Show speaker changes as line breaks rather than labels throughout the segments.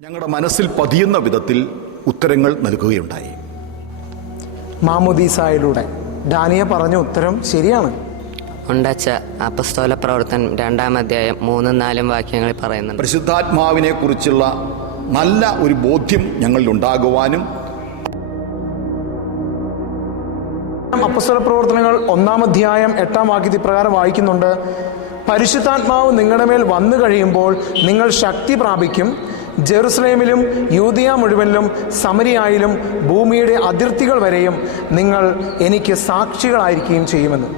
ഞങ്ങളുടെ മനസ്സിൽ പതിയുന്ന വിധത്തിൽ ഉത്തരങ്ങൾ നൽകുകയുണ്ടായി.
മാമുദീസായിലൂടെ ഡാനിയ പറഞ്ഞ ഉത്തരം ശരിയാണ്.
ഉണ്ടച്ച അപസ്തോല പ്രവർത്തനം രണ്ടാം അധ്യായം മൂന്നും നാലും വാക്യങ്ങളിൽ പറയുന്നുണ്ട്.
പരിശുദ്ധാത്മാവിനെ കുറിച്ചുള്ള നല്ല ഒരു ബോധ്യം ഞങ്ങളിൽ ഉണ്ടാകുവാനും
അപ്പസ്വല പ്രവർത്തനങ്ങൾ ഒന്നാം അധ്യായം എട്ടാം വാക്യത്തിൽ പ്രകാരം വായിക്കുന്നുണ്ട്. പരിശുദ്ധാത്മാവ് നിങ്ങളുടെ മേൽ വന്നു കഴിയുമ്പോൾ നിങ്ങൾ ശക്തി പ്രാപിക്കും. ജെറുസലേമിലും യൂതിയ മുഴുവനിലും സമരിയായിലും ഭൂമിയുടെ അതിർത്തികൾ വരെയും നിങ്ങൾ എനിക്ക് സാക്ഷികളായിരിക്കുകയും ചെയ്യുമെന്ന്.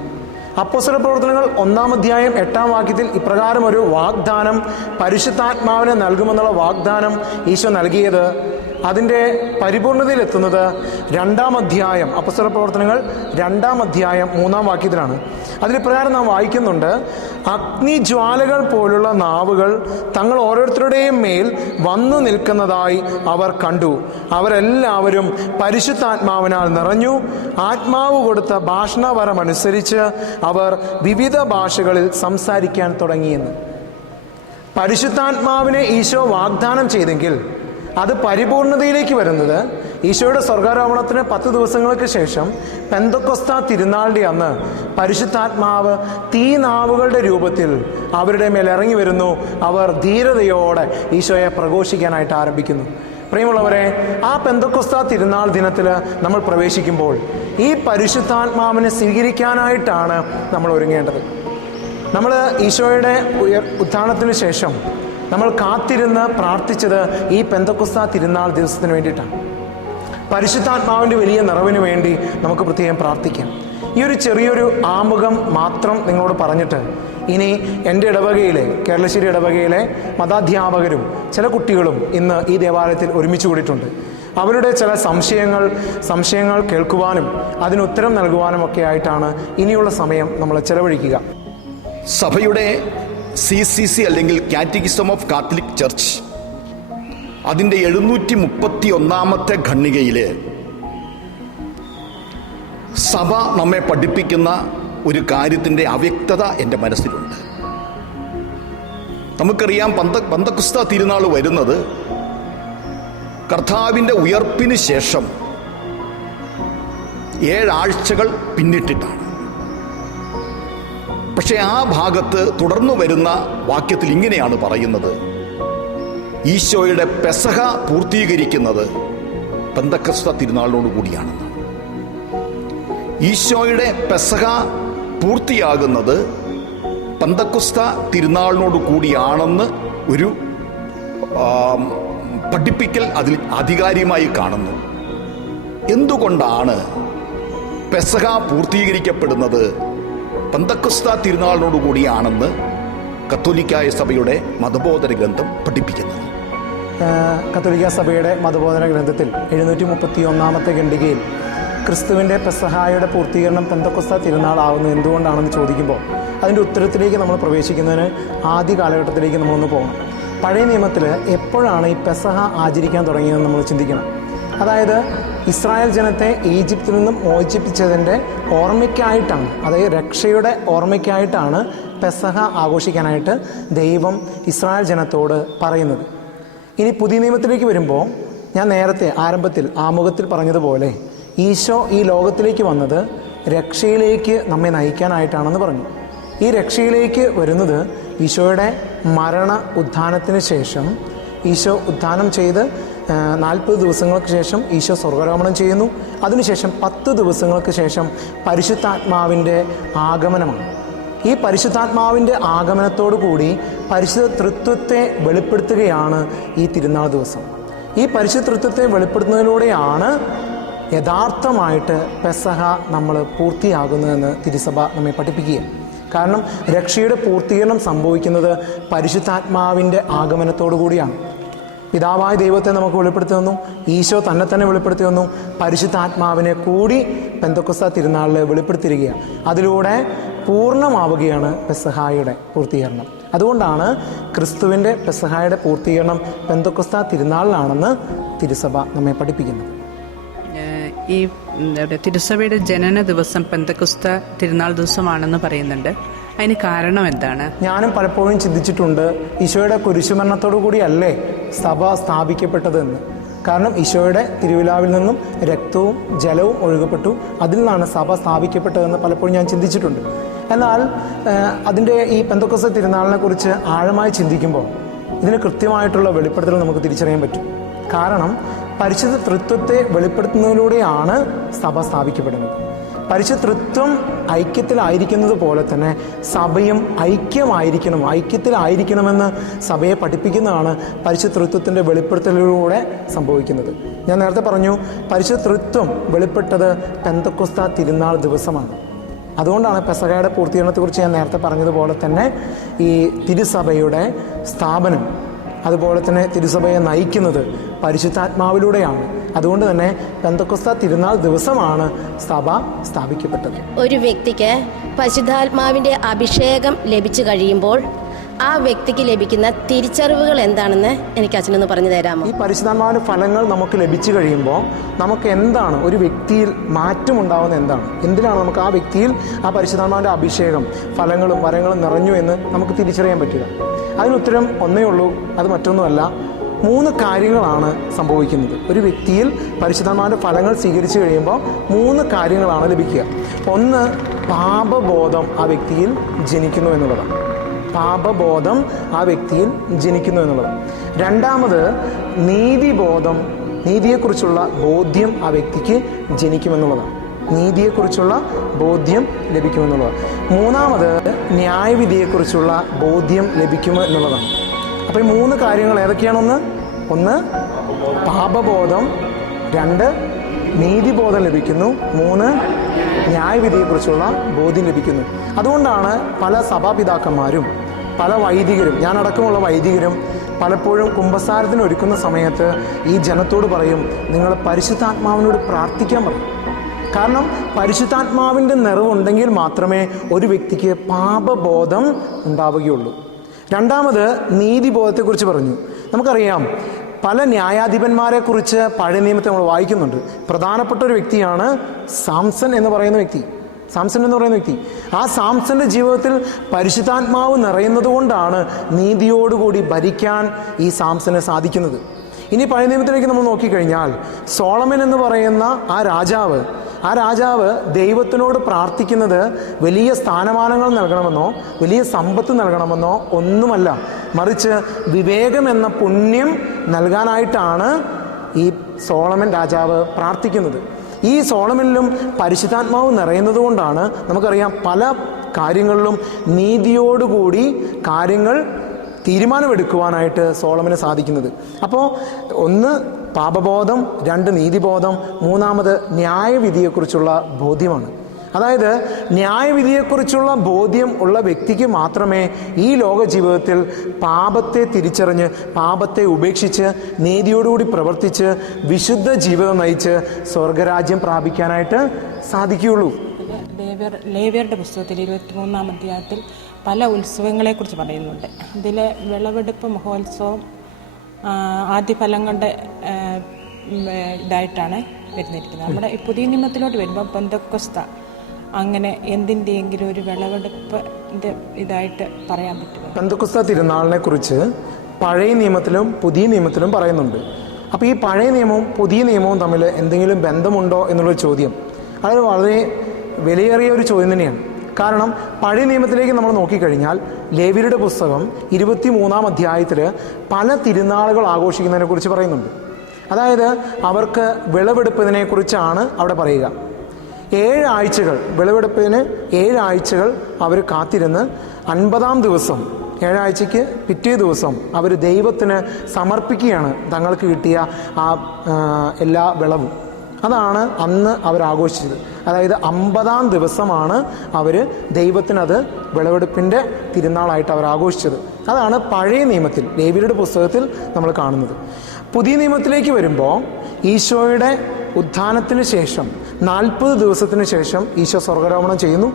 അപ്പോസ്തല പ്രവർത്തനങ്ങൾ ഒന്നാം അധ്യായം എട്ടാം വാക്യത്തിൽ ഇപ്രകാരം ഒരു വാഗ്ദാനം പരിശുദ്ധാത്മാവിനെ നൽകുമെന്നുള്ള വാഗ്ദാനം ഈശോ നൽകിയത് അതിന്റെ പരിപൂർണതയിലെത്തുന്നത് രണ്ടാം അധ്യായം അപസ്വര പ്രവർത്തനങ്ങൾ രണ്ടാം അധ്യായം മൂന്നാം വാക്യത്തിലാണ്. അതിൽ പ്രകാരം നാം വായിക്കുന്നുണ്ട് അഗ്നിജ്വാലകൾ പോലുള്ള നാവുകൾ തങ്ങൾ ഓരോരുത്തരുടെയും മേൽ വന്നു നിൽക്കുന്നതായി അവർ കണ്ടു. അവരെല്ലാവരും പരിശുദ്ധാത്മാവിനാൽ നിറഞ്ഞു. ആത്മാവ് കൊടുത്ത ഭാഷണവരമനുസരിച്ച് അവർ വിവിധ ഭാഷകളിൽ സംസാരിക്കാൻ തുടങ്ങിയെന്ന്. പരിശുദ്ധാത്മാവിനെ ഈശോ വാഗ്ദാനം ചെയ്തെങ്കിൽ അത് പരിപൂർണതയിലേക്ക് വരുന്നത് ഈശോയുടെ സ്വർഗാരോപണത്തിന് പത്ത് ദിവസങ്ങൾക്ക് ശേഷം പെന്തക്കൊസ്ത തിരുനാളിന്റെ അന്ന് പരിശുദ്ധാത്മാവ് തീ നാവുകളുടെ രൂപത്തിൽ അവരുടെ മേൽ ഇറങ്ങി വരുന്നു. അവർ ധീരതയോടെ ഈശോയെ പ്രഘോഷിക്കാനായിട്ട് ആരംഭിക്കുന്നു. പ്രിയമുള്ളവരെ ആ പെന്തക്കൊസ്ത തിരുനാൾ ദിനത്തിൽ നമ്മൾ പ്രവേശിക്കുമ്പോൾ ഈ പരിശുദ്ധാത്മാവിനെ സ്വീകരിക്കാനായിട്ടാണ് നമ്മൾ ഒരുങ്ങേണ്ടത്. നമ്മൾ ഈശോയുടെ ഉയർ ഉത്ഥാനത്തിന് ശേഷം നമ്മൾ കാത്തിരുന്ന് പ്രാർത്ഥിച്ചത് ഈ പെന്തക്കുസ്ത തിരുനാൾ ദിവസത്തിന് വേണ്ടിയിട്ടാണ്. പരിശുദ്ധാത്മാവിന്റെ വലിയ നിറവിന് വേണ്ടി നമുക്ക് പ്രത്യേകം പ്രാർത്ഥിക്കാം. ഈ ഒരു ചെറിയൊരു ആമുഖം മാത്രം നിങ്ങളോട് പറഞ്ഞിട്ട് ഇനി എന്റെ ഇടവകയിലെ കേരളശ്ശേരി ഇടവകയിലെ മതാധ്യാപകരും ചില കുട്ടികളും ഇന്ന് ഈ ദേവാലയത്തിൽ ഒരുമിച്ച് കൂടിയിട്ടുണ്ട്. അവരുടെ ചില സംശയങ്ങൾ സംശയങ്ങൾ കേൾക്കുവാനും അതിന് ഉത്തരം നൽകുവാനും ഒക്കെ ആയിട്ടാണ് ഇനിയുള്ള സമയം നമ്മൾ ചെലവഴിക്കുക.
സഭയുടെ സി സി സി അല്ലെങ്കിൽ കാറ്റഗിസം ഓഫ് കാത്തലിക് ചർച്ച് അതിന്റെ എഴുന്നൂറ്റി മുപ്പത്തി ഒന്നാമത്തെ ഖണ്ണികയിൽ സഭ നമ്മെ പഠിപ്പിക്കുന്ന ഒരു കാര്യത്തിന്റെ അവ്യക്തത എന്റെ മനസ്സിലുണ്ട്. നമുക്കറിയാം പന്ത പന്തക്രിസ്ത തിരുനാൾ വരുന്നത് കർത്താവിന്റെ ഉയർപ്പിന് ശേഷം ഏഴാഴ്ചകൾ പിന്നിട്ടിട്ടാണ്. പക്ഷെ ആ ഭാഗത്ത് തുടർന്നു വരുന്ന വാക്യത്തിൽ ഇങ്ങനെയാണ് പറയുന്നത്. ഈശോയുടെ പെസഹ പൂർത്തീകരിക്കുന്നത് പെന്തക്കസ്ത തിരുനാളിനോട് കൂടിയാണെന്ന് ഈശോയുടെ പെസഹ പൂർത്തിയാകുന്നത് പന്തക്കുസ്ത തിരുനാളിനോട് കൂടിയാണെന്ന് ഒരു പഠിപ്പിക്കൽ അതിൽ ആധികാരികമായി കാണുന്നു. എന്തുകൊണ്ടാണ് പെസഹ പൂർത്തീകരിക്കപ്പെടുന്നത് പന്തക്കുസ്ത തിരുനാളിനോടുകൂടിയാണെന്ന് കത്തോലിക്കായ സഭയുടെ മതബോധന ഗ്രന്ഥം പഠിപ്പിക്കുന്നത്
കത്തോലിക്ക സഭയുടെ മതബോധന ഗ്രന്ഥത്തിൽ എഴുന്നൂറ്റി മുപ്പത്തി ഒന്നാമത്തെ ഖണ്ഡികയിൽ ക്രിസ്തുവിന്റെ പെസഹായുടെ പൂർത്തീകരണം പെന്തക്കൊസ്ത തിരുനാളാവുന്നത് എന്തുകൊണ്ടാണെന്ന് ചോദിക്കുമ്പോൾ അതിന്റെ ഉത്തരത്തിലേക്ക് നമ്മൾ പ്രവേശിക്കുന്നതിന് ആദ്യ കാലഘട്ടത്തിലേക്ക് നമ്മളൊന്ന് പോകണം. പഴയ നിയമത്തിൽ എപ്പോഴാണ് ഈ പെസഹ ആചരിക്കാൻ തുടങ്ങിയതെന്ന് നമ്മൾ ചിന്തിക്കണം. അതായത് ഇസ്രായേൽ ജനത്തെ ഈജിപ്തിൽ നിന്നും മോചിപ്പിച്ചതിന്റെ ഓർമ്മയ്ക്കായിട്ടാണ് അതായത് രക്ഷയുടെ ഓർമ്മയ്ക്കായിട്ടാണ് പെസഹ ആഘോഷിക്കാനായിട്ട് ദൈവം ഇസ്രായേൽ ജനത്തോട് പറയുന്നത്. ഇനി പുതിയ നിയമത്തിലേക്ക് വരുമ്പോൾ ഞാൻ നേരത്തെ ആരംഭത്തിൽ ആമുഖത്തിൽ പറഞ്ഞതുപോലെ ഈശോ ഈ ലോകത്തിലേക്ക് വന്നത് രക്ഷയിലേക്ക് നമ്മെ നയിക്കാനായിട്ടാണെന്ന് പറഞ്ഞു. ഈ രക്ഷയിലേക്ക് വരുന്നത് ഈശോയുടെ മരണ ഉത്ഥാനത്തിന് ശേഷം ഈശോ ഉത്ഥാനം ചെയ്ത് നാൽപ്പത് ദിവസങ്ങൾക്ക് ശേഷം ഈശോ സ്വർഗാരോപണം ചെയ്യുന്നു. അതിനുശേഷം പത്ത് ദിവസങ്ങൾക്ക് ശേഷം പരിശുദ്ധാത്മാവിന്റെ ആഗമനമാണ്. ഈ പരിശുദ്ധാത്മാവിന്റെ ആഗമനത്തോടു കൂടി പരിശുദ്ധ തൃത്വത്തെ വെളിപ്പെടുത്തുകയാണ് ഈ തിരുനാൾ ദിവസം. ഈ പരിശുദ്ധ തൃത്വത്തെ വെളിപ്പെടുത്തുന്നതിലൂടെയാണ് യഥാർത്ഥമായിട്ട് പെസഹ നമ്മൾ പൂർത്തിയാകുന്നതെന്ന് തിരുസഭ നമ്മെ പഠിപ്പിക്കുക കാരണം രക്ഷയുടെ പൂർത്തീകരണം സംഭവിക്കുന്നത് പരിശുദ്ധാത്മാവിന്റെ ആഗമനത്തോടു കൂടിയാണ്. പിതാവായ ദൈവത്തെ നമുക്ക് വെളിപ്പെടുത്തി തന്നു. ഈശോ തന്നെ തന്നെ വെളിപ്പെടുത്തി തന്നു. പരിശുദ്ധാത്മാവിനെ കൂടി പെന്തക്കുസ തിരുനാളിൽ വെളിപ്പെടുത്തിയിരിക്കുകയാണ്. അതിലൂടെ പൂർണമാവുകയാണ് പെസഹായുടെ പൂർത്തീകരണം. അതുകൊണ്ടാണ് ക്രിസ്തുവിന്റെ പെസഹായുടെ പൂർത്തീകരണം പെന്തക്കുസ്ത തിരുനാളിലാണെന്ന് തിരുസഭ നമ്മെ പഠിപ്പിക്കുന്നത്
ഈ തിരുസഭയുടെ ജനന ദിവസം പെന്തക്കുസ്ത തിരുനാൾ ദിവസമാണെന്ന് പറയുന്നുണ്ട്. അതിന് കാരണം എന്താണ്?
ഞാനും പലപ്പോഴും ചിന്തിച്ചിട്ടുണ്ട് ഈശോയുടെ കുരിശുമരണത്തോടു കൂടിയല്ലേ സഭ സ്ഥാപിക്കപ്പെട്ടതെന്ന് കാരണം ഈശോയുടെ തിരുവിലാവിൽ നിന്നും രക്തവും ജലവും ഒഴുകപ്പെട്ടു. അതിൽ നിന്നാണ് സഭ സ്ഥാപിക്കപ്പെട്ടതെന്ന് പലപ്പോഴും ഞാൻ ചിന്തിച്ചിട്ടുണ്ട്. എന്നാൽ അതിന്റെ ഈ പെന്തക്കൊസ തിരുനാളിനെ കുറിച്ച് ആഴമായി ചിന്തിക്കുമ്പോൾ ഇതിന് കൃത്യമായിട്ടുള്ള വെളിപ്പെടുത്തൽ നമുക്ക് തിരിച്ചറിയാൻ പറ്റും. കാരണം പരിശുദ്ധ തൃത്വത്തെ വെളിപ്പെടുത്തുന്നതിലൂടെയാണ് സഭ സ്ഥാപിക്കപ്പെടുന്നത്. പരിശുദ്ധ തൃത്വം ഐക്യത്തിലായിരിക്കുന്നത് പോലെ തന്നെ സഭയും ഐക്യമായിരിക്കണം ഐക്യത്തിലായിരിക്കണമെന്ന് സഭയെ പഠിപ്പിക്കുന്നതാണ് പരിശുദ്ധത്വത്തിന്റെ വെളിപ്പെടുത്തലിലൂടെ സംഭവിക്കുന്നത്. ഞാൻ നേരത്തെ പറഞ്ഞു പരിശുദ്ധത്വം വെളിപ്പെട്ടത് പെന്തക്കുസ്ത തിരുനാൾ ദിവസമാണ്. അതുകൊണ്ടാണ് പെസകയുടെ പൂർത്തീകരണത്തെക്കുറിച്ച് ഞാൻ നേരത്തെ പറഞ്ഞതുപോലെ തന്നെ ഈ തിരുസഭയുടെ സ്ഥാപനം അതുപോലെ തന്നെ തിരുസഭയെ നയിക്കുന്നത് പരിശുദ്ധാത്മാവിലൂടെയാണ്. അതുകൊണ്ട് തന്നെ പെന്തക്കുസ്ത തിരുനാൾ ദിവസമാണ് സഭ സ്ഥാപിക്കപ്പെട്ടത്.
ഒരു വ്യക്തിക്ക് പരിശുദ്ധാത്മാവിന്റെ അഭിഷേകം ലഭിച്ചു കഴിയുമ്പോൾ ആ വ്യക്തിക്ക് ലഭിക്കുന്ന തിരിച്ചറിവുകൾ എന്താണെന്ന് എനിക്ക് അച്ഛനൊന്ന് പറഞ്ഞു തരാമോ?
ഈ പരിശുദ്ധാത്മാവിന്റെ ഫലങ്ങൾ നമുക്ക് ലഭിച്ചു കഴിയുമ്പോൾ നമുക്ക് എന്താണ്? ഒരു വ്യക്തിയിൽ മാറ്റം ഉണ്ടാവുന്ന എന്താണ്? എന്തിനാണ് നമുക്ക് ആ വ്യക്തിയിൽ ആ പരിശുദ്ധാത്മാവിന്റെ അഭിഷേകം ഫലങ്ങളും വരങ്ങളും നിറഞ്ഞു എന്ന് നമുക്ക് തിരിച്ചറിയാൻ പറ്റുക? അതിനുത്തരം ഒന്നേ ഉള്ളൂ അത് മറ്റൊന്നുമല്ല. മൂന്ന് കാര്യങ്ങളാണ് സംഭവിക്കുന്നത്. ഒരു വ്യക്തിയിൽ പരിശുദ്ധന്മാരുടെ ഫലങ്ങൾ സ്വീകരിച്ചു കഴിയുമ്പോൾ മൂന്ന് കാര്യങ്ങളാണ് ലഭിക്കുക. ഒന്ന് പാപബോധം ആ വ്യക്തിയിൽ ജനിക്കുന്നു എന്നുള്ളതാണ് പാപബോധം ആ വ്യക്തിയിൽ ജനിക്കുന്നു എന്നുള്ളതാണ് രണ്ടാമത് നീതിബോധം നീതിയെക്കുറിച്ചുള്ള ബോധ്യം ആ വ്യക്തിക്ക് ജനിക്കുമെന്നുള്ളതാണ്. നീതിയെക്കുറിച്ചുള്ള ബോധ്യം ലഭിക്കുമെന്നുള്ളത് മൂന്നാമത് ന്യായവിധിയെക്കുറിച്ചുള്ള ബോധ്യം ലഭിക്കുമോ എന്നുള്ളതാണ് അപ്പോൾ ഈ മൂന്ന് കാര്യങ്ങൾ ഏതൊക്കെയാണൊന്ന്? ഒന്ന് പാപബോധം. രണ്ട് നീതിബോധം ലഭിക്കുന്നു. മൂന്ന് ന്യായവിധിയെക്കുറിച്ചുള്ള ബോധ്യം ലഭിക്കുന്നു. അതുകൊണ്ടാണ് പല സഭാപിതാക്കന്മാരും പല വൈദികരും ഞാനടക്കമുള്ള വൈദികരും പലപ്പോഴും കുംഭസാരത്തിന് ഒരുക്കുന്ന സമയത്ത് ഈ ജനത്തോട് പറയും നിങ്ങൾ പരിശുദ്ധാത്മാവിനോട് പ്രാർത്ഥിക്കാൻ പറയും. കാരണം പരിശുദ്ധാത്മാവിന്റെ നിറവുണ്ടെങ്കിൽ മാത്രമേ ഒരു വ്യക്തിക്ക് പാപബോധം ഉണ്ടാവുകയുള്ളൂ. രണ്ടാമത് നീതിബോധത്തെക്കുറിച്ച് പറഞ്ഞു. നമുക്കറിയാം പല ന്യായാധിപന്മാരെക്കുറിച്ച് പഴയ നിയമത്തെ നമ്മൾ വായിക്കുന്നുണ്ട്. പ്രധാനപ്പെട്ട ഒരു വ്യക്തിയാണ് സാംസൺ എന്ന് പറയുന്ന വ്യക്തി. സാംസൺ എന്ന് പറയുന്ന വ്യക്തി. ആ സാംസന്റെ ജീവിതത്തിൽ പരിശുദ്ധാത്മാവ് നിറയുന്നത് കൊണ്ടാണ് നീതിയോടുകൂടി ഭരിക്കാൻ ഈ സാംസന് സാധിക്കുന്നത്. ഇനി പഴയ നിയമത്തിലേക്ക് നമ്മൾ നോക്കിക്കഴിഞ്ഞാൽ സോളമൻ എന്ന് പറയുന്ന ആ രാജാവ് ആ രാജാവ് ദൈവത്തിനോട് പ്രാർത്ഥിക്കുന്നത് വലിയ സ്ഥാനമാനങ്ങൾ നൽകണമെന്നോ വലിയ സമ്പത്ത് നൽകണമെന്നോ ഒന്നുമല്ല. മറിച്ച് വിവേകം എന്ന പുണ്യം നൽകാനായിട്ടാണ് ഈ സോളമൻ രാജാവ് പ്രാർത്ഥിക്കുന്നത്. ഈ സോളമനിലും പരിശുദ്ധാത്മാവ് നിറയുന്നത് കൊണ്ടാണ് നമുക്കറിയാം പല കാര്യങ്ങളിലും നീതിയോടുകൂടി കാര്യങ്ങൾ തീരുമാനമെടുക്കുവാനായിട്ട് സോളമന് സാധിക്കുന്നത്. അപ്പോൾ ഒന്ന് പാപബോധം രണ്ട് നീതിബോധം മൂന്നാമത് ന്യായവിധിയെക്കുറിച്ചുള്ള ബോധ്യമാണ്. അതായത് ന്യായവിധിയെക്കുറിച്ചുള്ള ബോധ്യം ഉള്ള വ്യക്തിക്ക് മാത്രമേ ഈ ലോക ജീവിതത്തിൽ പാപത്തെ തിരിച്ചറിഞ്ഞ് പാപത്തെ ഉപേക്ഷിച്ച് നീതിയോടുകൂടി പ്രവർത്തിച്ച് വിശുദ്ധ ജീവിതം നയിച്ച് സ്വർഗരാജ്യം പ്രാപിക്കാനായിട്ട് സാധിക്കുകയുള്ളൂ.
ലേവ്യർ ലേവ്യരുടെ പുസ്തകത്തിൽ ഇരുപത്തിമൂന്നാം അധ്യായത്തിൽ പല ഉത്സവങ്ങളെക്കുറിച്ച് പറയുന്നുണ്ട്. അതിലെ വിളവെടുപ്പ് മഹോത്സവം ആ, ആദ്യഫലങ്ങളുടെ ആ, ഉം, ഏ, ഇതായിട്ടാണ് വരുന്നിരിക്കുന്നത്. നമ്മുടെ പുതിയ നിയമത്തിലോട്ട് വരുമ്പോൾ ബന്ധക്കൊസ്ത അങ്ങനെ എന്തിന്റെയെങ്കിലും ഒരു വിളവെടുപ്പിന്റെ ഇതായിട്ട് പറയാൻ പറ്റും
ബന്ധക്കുസ്ത തിരുനാളിനെ കുറിച്ച് പഴയ നിയമത്തിലും പുതിയ നിയമത്തിലും പറയുന്നുണ്ട്. അപ്പോൾ ഈ പഴയ നിയമവും പുതിയ നിയമവും തമ്മിൽ എന്തെങ്കിലും ബന്ധമുണ്ടോ എന്നുള്ളൊരു ചോദ്യം. അത് വളരെ വിലയേറിയ ഒരു ചോദ്യം തന്നെയാണ്. കാരണം പഴയ നിയമത്തിലേക്ക് നമ്മൾ നോക്കിക്കഴിഞ്ഞാൽ ലേവിയുടെ പുസ്തകം ഇരുപത്തി മൂന്നാം അധ്യായത്തിൽ പല തിരുനാളുകൾ ആഘോഷിക്കുന്നതിനെ കുറിച്ച് പറയുന്നുണ്ട്. അതായത് അവർക്ക് വിളവെടുപ്പതിനെ കുറിച്ചാണ് അവിടെ പറയുക. ഏഴ് ആഴ്ചകൾ വിളവെടുപ്പിന് ഏഴ് ആഴ്ചകൾ അവർ കാത്തിരുന്ന് അൻപതാം ദിവസം ഏഴാഴ്ചയ്ക്ക് പിറ്റേ ദിവസം അവർ ദൈവത്തിന് സമർപ്പിക്കുകയാണ് തങ്ങൾക്ക് കിട്ടിയ ആ, എല്ലാ വിളവും. അതാണ് അന്ന് അവർ ആഘോഷിച്ചത് അതായത് അമ്പതാം ദിവസമാണ് അവർ ദൈവത്തിനത് വിളവെടുപ്പിന്റെ തിരുനാളായിട്ട് അവർ ആഘോഷിച്ചത് അതാണ് പഴയ നിയമത്തിൽ ലേവിയുടെ പുസ്തകത്തിൽ നമ്മൾ കാണുന്നത്. പുതിയ നിയമത്തിലേക്ക് വരുമ്പോൾ ഈശോയുടെ ഉത്ഥാനത്തിന് ശേഷം നാൽപ്പത് ദിവസത്തിന് ശേഷം ഈശോ സ്വർഗാരോപണം ചെയ്യുന്നു.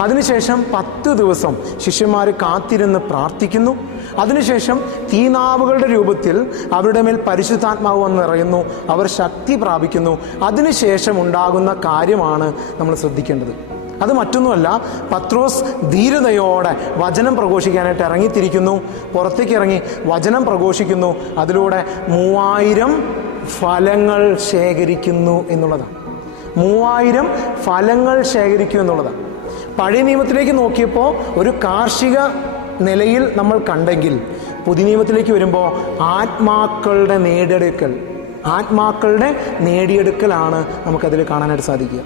അതിനുശേഷം പത്ത് ദിവസം ശിഷ്യന്മാർ കാത്തിരുന്ന് പ്രാർത്ഥിക്കുന്നു. അതിനുശേഷം തീനാവുകളുടെ രൂപത്തിൽ അവരുടെ മേൽ പരിശുദ്ധാത്മാവ് വന്നിറയുന്നു. അവർ ശക്തി പ്രാപിക്കുന്നു. അതിനുശേഷം ഉണ്ടാകുന്ന കാര്യമാണ് നമ്മൾ ശ്രദ്ധിക്കേണ്ടത്. അത് മറ്റൊന്നുമല്ല പത്രോസ് ധീരതയോടെ വചനം പ്രഘോഷിക്കാനായിട്ട് ഇറങ്ങിത്തിരിക്കുന്നു. പുറത്തേക്ക് ഇറങ്ങി വചനം പ്രഘോഷിക്കുന്നു. അതിലൂടെ മൂവായിരം ഫലങ്ങൾ ശേഖരിക്കുന്നു എന്നുള്ളതാണ്. മൂവായിരം ഫലങ്ങൾ ശേഖരിക്കും എന്നുള്ളതാണ്. പഴയ നിയമത്തിലേക്ക് നോക്കിയപ്പോൾ ഒരു കാർഷിക നിലയിൽ നമ്മൾ കണ്ടെങ്കിൽ പുതിയ നിയമത്തിലേക്ക് വരുമ്പോൾ ആത്മാക്കളുടെ നേടിയെടുക്കൽ ആത്മാക്കളുടെ നേടിയെടുക്കലാണ് നമുക്കതിൽ കാണാനായിട്ട് സാധിക്കുക.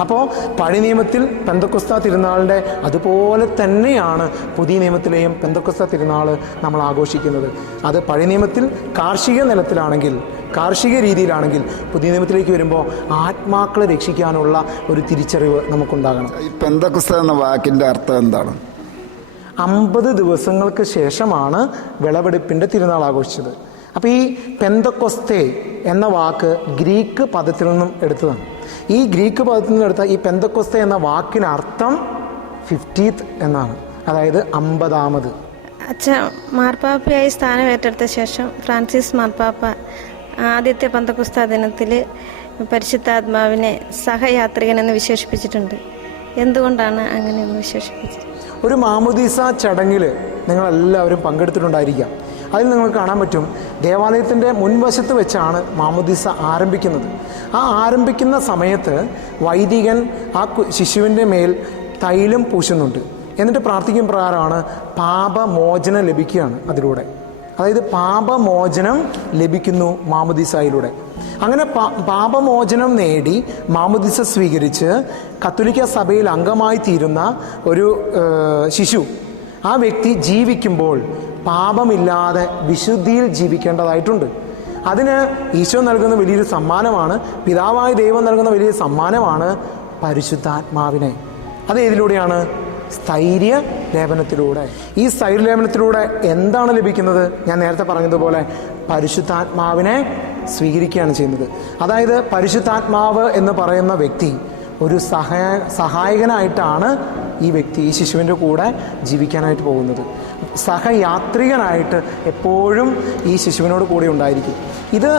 അപ്പോൾ പഴയ നിയമത്തിൽ പെന്തക്കുസ്ത തിരുനാളിന്റെ അതുപോലെ തന്നെയാണ് പുതിയ നിയമത്തിലെയും പെന്തക്കുസ്ത തിരുനാൾ നമ്മൾ ആഘോഷിക്കുന്നത്. അത് പഴയ നിയമത്തിൽ കാർഷിക നിലത്തിലാണെങ്കിൽ കാർഷിക രീതിയിലാണെങ്കിൽ പുതിയ നിയമത്തിലേക്ക് വരുമ്പോൾ ആത്മാക്കളെ രക്ഷിക്കാനുള്ള ഒരു തിരിച്ചറിവ് നമുക്കുണ്ടാകണം.
ഈ പെന്തക്കുസ്ത എന്ന വാക്കിന്റെ അർത്ഥം എന്താണ്?
അമ്പത് ദിവസങ്ങൾക്ക് ശേഷമാണ് വിളവെടുപ്പിന്റെ തിരുനാൾ ആഘോഷിച്ചത്. അപ്പോൾ ഈ പെന്തക്കൊസ്തേ എന്ന വാക്ക് ഗ്രീക്ക് പദത്തിൽ നിന്നും എടുത്തതാണ്. ഈ ഗ്രീക്ക് പദത്തിൽ നിന്നെടുത്ത ഈ പെന്തക്കൊസ്ത എന്ന വാക്കിന് അർത്ഥം ഫിഫ്റ്റീത്ത് എന്നാണ്. അതായത് അമ്പതാമത്.
അച്ഛ മാർപ്പാപ്പയായി സ്ഥാനം ഏറ്റെടുത്ത ശേഷം ഫ്രാൻസിസ് മാർപ്പാപ്പ ആദ്യത്തെ പന്തക്കുസ്ത ദിനത്തിൽ പരിശുദ്ധാത്മാവിനെ സഹയാത്രികൻ എന്ന് വിശേഷിപ്പിച്ചിട്ടുണ്ട്. എന്തുകൊണ്ടാണ് അങ്ങനെയൊന്ന് വിശേഷിപ്പിച്ചത്?
ഒരു മാമുദീസ ചടങ്ങിൽ നിങ്ങളെല്ലാവരും പങ്കെടുത്തിട്ടുണ്ടായിരിക്കാം. അതിൽ നിങ്ങൾ കാണാൻ പറ്റും ദേവാലയത്തിന്റെ മുൻവശത്ത് വെച്ചാണ് മാമുദീസ ആരംഭിക്കുന്നത്. ആ ആരംഭിക്കുന്ന സമയത്ത് വൈദികൻ ആ ശിശുവിന്റെ മേൽ തൈലം പൂശുന്നുണ്ട്. എന്നിട്ട് പ്രാർത്ഥിക്കും പ്രകാരമാണ് പാപമോചനം ലഭിക്കുകയാണ് അതിലൂടെ. അതായത് പാപമോചനം ലഭിക്കുന്നു മാമുദീസായിലൂടെ. അങ്ങനെ പാപമോചനം നേടി മാമുദിസ സ്വീകരിച്ച് കത്തോലിക്ക സഭയിൽ അംഗമായി തീരുന്ന ഒരു ശിശു ആ വ്യക്തി ജീവിക്കുമ്പോൾ പാപമില്ലാതെ വിശുദ്ധിയിൽ ജീവിക്കേണ്ടതായിട്ടുണ്ട്. അതിന് ഈശോ നൽകുന്ന വലിയൊരു സമ്മാനമാണ് പിതാവായ ദൈവം നൽകുന്ന വലിയ സമ്മാനമാണ് പരിശുദ്ധാത്മാവിനെ. അത് ഏതിലൂടെയാണ്? സ്ഥൈര്യ ലേപനത്തിലൂടെ. ഈ സ്ഥൈര്യ ലേപനത്തിലൂടെ എന്താണ് ലഭിക്കുന്നത്? ഞാൻ നേരത്തെ പറഞ്ഞതുപോലെ പരിശുദ്ധാത്മാവിനെ സ്വീകരിക്കുകയാണ് ചെയ്യുന്നത്. അതായത് പരിശുദ്ധാത്മാവ് എന്ന് പറയുന്ന വ്യക്തി ഒരു സഹായ സഹായകനായിട്ടാണ് ഈ വ്യക്തി ഈ ശിശുവിന്റെ കൂടെ ജീവിക്കാനായിട്ട് പോകുന്നത്. സഹയാത്രികനായിട്ട് എപ്പോഴും ഈ ശിശുവിനോട് കൂടി ഉണ്ടായിരിക്കും. ഇത്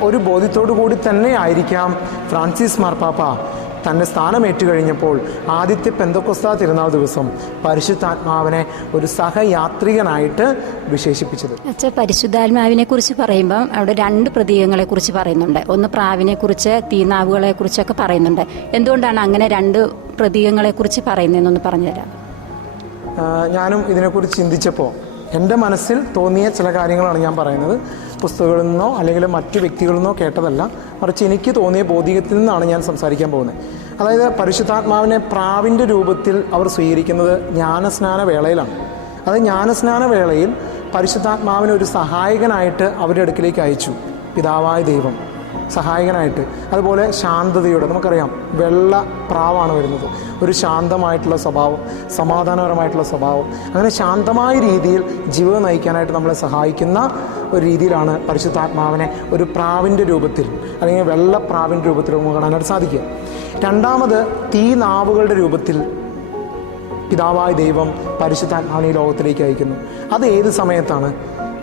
ഒരു ബോധ്യത്തോടു കൂടി തന്നെ ആയിരിക്കാം ഫ്രാൻസിസ് മാർപ്പാപ്പ തന്റെ സ്ഥാനമേറ്റു കഴിഞ്ഞപ്പോൾ ആദ്യത്തെ പെന്തക്കൊസ്ത തിരുനാൾ ദിവസം പരിശുദ്ധാത്മാവിനെ ഒരു സഹയാത്രികനായിട്ട് വിശേഷിപ്പിച്ചത്.
അച്ഛൻ പരിശുദ്ധാത്മാവിനെ കുറിച്ച് പറയുമ്പം അവിടെ രണ്ട് പ്രതീകങ്ങളെ കുറിച്ച് പറയുന്നുണ്ട്. ഒന്ന് പ്രാവിനെ കുറിച്ച് തീനാവുകളെ കുറിച്ചൊക്കെ പറയുന്നുണ്ട്. എന്തുകൊണ്ടാണ് അങ്ങനെ രണ്ട് പ്രതീകങ്ങളെ കുറിച്ച് പറയുന്നതെന്നൊന്ന് പറഞ്ഞുതരാം
ഞാനും ഇതിനെക്കുറിച്ച് ചിന്തിച്ചപ്പോൾ എന്റെ മനസ്സിൽ തോന്നിയ ചില കാര്യങ്ങളാണ് ഞാൻ പറയുന്നത്. പുസ്തകങ്ങളിൽ നിന്നോ അല്ലെങ്കിൽ മറ്റു വ്യക്തികളിൽ നിന്നോ കേട്ടതല്ല. മറിച്ച് എനിക്ക് തോന്നിയ ബോധികത്തിൽ നിന്നാണ് ഞാൻ സംസാരിക്കാൻ പോകുന്നത്. അതായത് പരിശുദ്ധാത്മാവിനെ പ്രാവിന്റെ രൂപത്തിൽ അവർ സ്വീകരിക്കുന്നത് ജ്ഞാനസ്നാന വേളയിലാണ്. അതായത് ജ്ഞാനസ്നാന വേളയിൽ പരിശുദ്ധാത്മാവിനെ ഒരു സഹായകനായിട്ട് അവരുടെ അടുക്കിലേക്ക് അയച്ചു. പിതാവായ ദൈവം. സഹായകനായിട്ട്. അതുപോലെ ശാന്തതയോടെ നമുക്കറിയാം വെള്ള പ്രാവാണ് വരുന്നത്. ഒരു ശാന്തമായിട്ടുള്ള സ്വഭാവം സമാധാനപരമായിട്ടുള്ള സ്വഭാവം. അങ്ങനെ ശാന്തമായ രീതിയിൽ ജീവിതം നയിക്കാനായിട്ട് നമ്മളെ സഹായിക്കുന്ന ഒരു രീതിയിലാണ് പരിശുദ്ധാത്മാവിനെ ഒരു പ്രാവിന്റെ രൂപത്തിൽ അല്ലെങ്കിൽ വെള്ള പ്രാവിന്റെ രൂപത്തിൽ നമുക്ക് കാണാനായിട്ട് സാധിക്കുക. രണ്ടാമത് തീ നാവുകളുടെ രൂപത്തിൽ പിതാവായ ദൈവം പരിശുദ്ധാത്മാവിനെ ലോകത്തിലേക്ക് അയക്കുന്നു. അത് ഏത് സമയത്താണ്?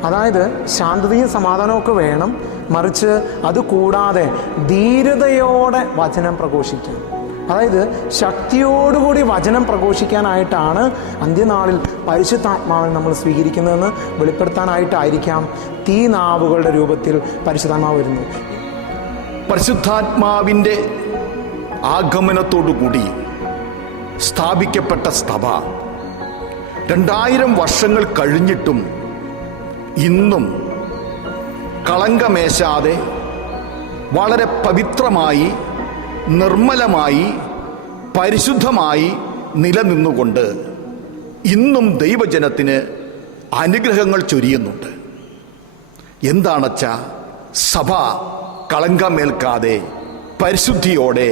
അതായത് ശാന്തതയും സമാധാനവും ഒക്കെ വേണം. മറിച്ച് അത് കൂടാതെ ധീരതയോടെ വചനം പ്രഘോഷിക്കുക. അതായത് ശക്തിയോടുകൂടി വചനം പ്രഘോഷിക്കാനായിട്ടാണ് അന്ത്യനാളിൽ പരിശുദ്ധാത്മാവിനെ നമ്മൾ സ്വീകരിക്കുന്നതെന്ന് വെളിപ്പെടുത്താനായിട്ടായിരിക്കാം തീ നാവുകളുടെ രൂപത്തിൽ പരിശുദ്ധാത്മാവ് വരുന്നത്.
പരിശുദ്ധാത്മാവിന്റെ ആഗമനത്തോടുകൂടി സ്ഥാപിക്കപ്പെട്ട സഭ രണ്ടായിരം വർഷങ്ങൾ കഴിഞ്ഞിട്ടും ഇന്നും കളങ്കമേശാതെ വളരെ പവിത്രമായി നിർമ്മലമായി പരിശുദ്ധമായി നിലനിന്നുകൊണ്ട് ഇന്നും ദൈവജനത്തിന് അനുഗ്രഹങ്ങൾ ചൊരിയുന്നുണ്ട്. എന്താണച്ച സഭ കളങ്കമേൽക്കാതെ പരിശുദ്ധിയോടെ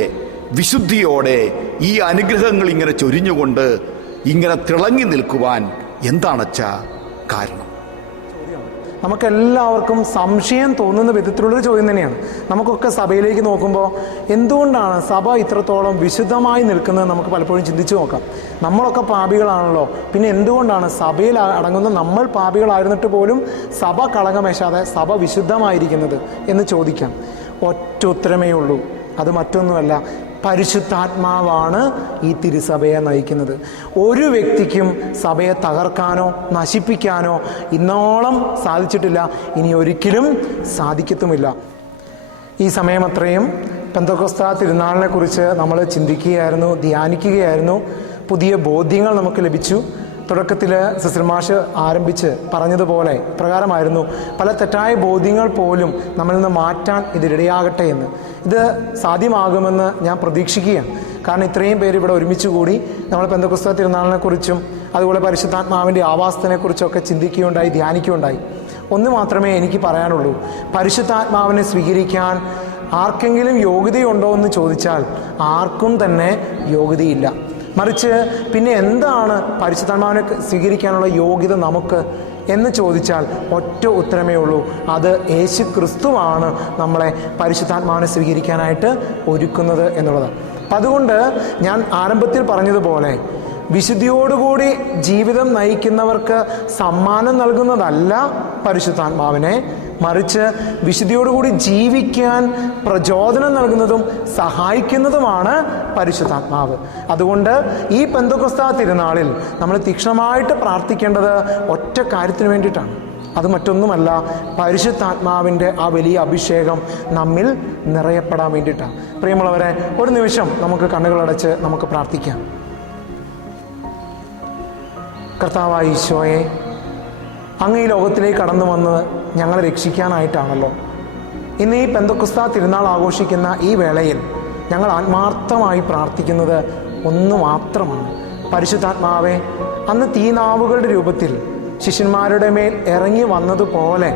വിശുദ്ധിയോടെ ഈ അനുഗ്രഹങ്ങൾ ഇങ്ങനെ ചൊരിഞ്ഞുകൊണ്ട് ഇങ്ങനെ തിളങ്ങി നിൽക്കുവാൻ എന്താണച്ച കാരണം?
നമുക്കെല്ലാവർക്കും സംശയം തോന്നുന്ന വിധത്തിലുള്ളൊരു ചോദ്യം തന്നെയാണ്. നമുക്കൊക്കെ സഭയിലേക്ക് നോക്കുമ്പോൾ എന്തുകൊണ്ടാണ് സഭ ഇത്രത്തോളം വിശുദ്ധമായി നിൽക്കുന്നത് നമുക്ക് പലപ്പോഴും ചിന്തിച്ചു നോക്കാം. നമ്മളൊക്കെ പാപികളാണല്ലോ. പിന്നെ എന്തുകൊണ്ടാണ് സഭയിൽ അടങ്ങുന്ന നമ്മൾ പാപികളായിരുന്നിട്ട് പോലും സഭ കളങ്കമേശാതെ സഭ വിശുദ്ധമായിരിക്കുന്നത് എന്ന് ചോദിക്കാം. ഒറ്റ ഉത്തരമേ ഉള്ളൂ. അത് മറ്റൊന്നുമല്ല. പരിശുദ്ധാത്മാവാണ് ഈ തിരുസഭയെ നയിക്കുന്നത്. ഒരു വ്യക്തിക്കും സഭയെ തകർക്കാനോ നശിപ്പിക്കാനോ ഇന്നോളം സാധിച്ചിട്ടില്ല. ഇനി ഒരിക്കലും സാധിക്കത്തുമില്ല. ഈ സമയം അത്രയും. പെന്തക്കോസ്ത തിരുനാളിനെ കുറിച്ച് നമ്മൾ ചിന്തിക്കുകയായിരുന്നു ധ്യാനിക്കുകയായിരുന്നു. പുതിയ ബോധ്യങ്ങൾ നമുക്ക് ലഭിച്ചു. തുടക്കത്തിൽ സിസിൽമാഷ് ആരംഭിച്ച് പറഞ്ഞതുപോലെ പ്രകാരമായിരുന്നു പല തെറ്റായ ബോധ്യങ്ങൾ പോലും നമ്മളിൽ നിന്ന് മാറ്റാൻ ഇതിടയാകട്ടെ എന്ന്. ഇത് സാധ്യമാകുമെന്ന് ഞാൻ പ്രതീക്ഷിക്കുകയാണ്. കാരണം ഇത്രയും പേര് ഇവിടെ ഒരുമിച്ച് കൂടി നമ്മൾ പെന്തക്കുസ്ത തിരുനാളിനെക്കുറിച്ചും അതുപോലെ പരിശുദ്ധാത്മാവിന്റെ ആവാസത്തിനെക്കുറിച്ചൊക്കെ ചിന്തിക്കുകയുണ്ടായി ധ്യാനിക്കുകയുണ്ടായി. ഒന്ന് മാത്രമേ എനിക്ക് പറയാനുള്ളൂ. പരിശുദ്ധാത്മാവിനെ സ്വീകരിക്കാൻ ആർക്കെങ്കിലും യോഗ്യതയുണ്ടോ എന്ന് ചോദിച്ചാൽ ആർക്കും തന്നെ യോഗ്യതയില്ല. മറിച്ച് പിന്നെ എന്താണ് പരിശുദ്ധാത്മാവിനെ സ്വീകരിക്കാനുള്ള യോഗ്യത നമുക്ക് എന്ന് ചോദിച്ചാൽ ഒറ്റ ഉത്തരമേ ഉള്ളൂ. അത് യേശു ക്രിസ്തുവാണ് നമ്മളെ പരിശുദ്ധാത്മാവിനെ സ്വീകരിക്കാനായിട്ട് ഒരുക്കുന്നത് എന്നുള്ളത്. അപ്പം അതുകൊണ്ട് ഞാൻ ആരംഭത്തിൽ പറഞ്ഞതുപോലെ വിശുദ്ധിയോടുകൂടി ജീവിതം നയിക്കുന്നവർക്ക് സമ്മാനം നൽകുന്നതല്ല പരിശുദ്ധാത്മാവിനെ മറിച്ച് വിശുദ്ധിയോടുകൂടി ജീവിക്കാൻ പ്രചോദനം നൽകുന്നതും സഹായിക്കുന്നതുമാണ് പരിശുദ്ധാത്മാവ്. അതുകൊണ്ട് ഈ പെന്തക്കൊസ്ത തിരുനാളിൽ നമ്മൾ തീക്ഷണമായിട്ട് പ്രാർത്ഥിക്കേണ്ടത് ഒറ്റ കാര്യത്തിന് വേണ്ടിയിട്ടാണ്. അത് മറ്റൊന്നുമല്ല പരിശുദ്ധാത്മാവിന്റെ ആ വലിയ അഭിഷേകം നമ്മിൽ നിറയപ്പെടാൻ വേണ്ടിയിട്ടാണ്. പ്രിയമുള്ളവരെ ഒരു നിമിഷം നമുക്ക് കണ്ണുകളടച്ച് നമുക്ക് പ്രാർത്ഥിക്കാം. കർത്താവായ ഈശോയെ അങ്ങ് ഈ ലോകത്തിലേക്ക് കടന്നു വന്നത് ഞങ്ങളെ രക്ഷിക്കാനായിട്ടാണല്ലോ. ഇന്ന് ഈ പെന്തക്കുസ്ത തിരുനാൾ ആഘോഷിക്കുന്ന ഈ വേളയിൽ ഞങ്ങൾ ആത്മാർത്ഥമായി പ്രാർത്ഥിക്കുന്നത് ഒന്ന് മാത്രമാണ്. പരിശുദ്ധാത്മാവെ അന്ന് തീനാവുകളുടെ രൂപത്തിൽ ശിഷ്യന്മാരുടെ മേൽ ഇറങ്ങി വന്നതുപോലെ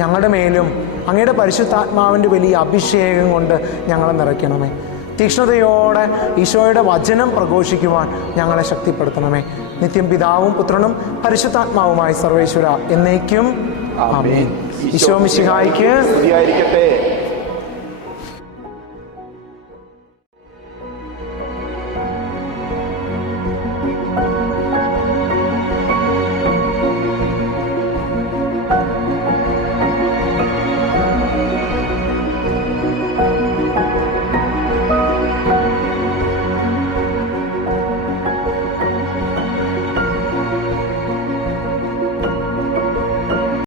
ഞങ്ങളുടെ മേലും അങ്ങയുടെ പരിശുദ്ധാത്മാവിന്റെ വലിയ അഭിഷേകം കൊണ്ട് ഞങ്ങളെ നിറയ്ക്കണമേ. തീക്ഷ്ണതയോടെ ഈശോയുടെ വചനം പ്രഘോഷിക്കുവാൻ ഞങ്ങളെ ശക്തിപ്പെടുത്തണമേ. നിത്യം പിതാവും പുത്രനും പരിശുദ്ധാത്മാവുമായി സർവേശ്വര എന്നേക്കും. ഈശോ മിശിഹായിക്ക്
സ്തുതിയായിരിക്കട്ടെ.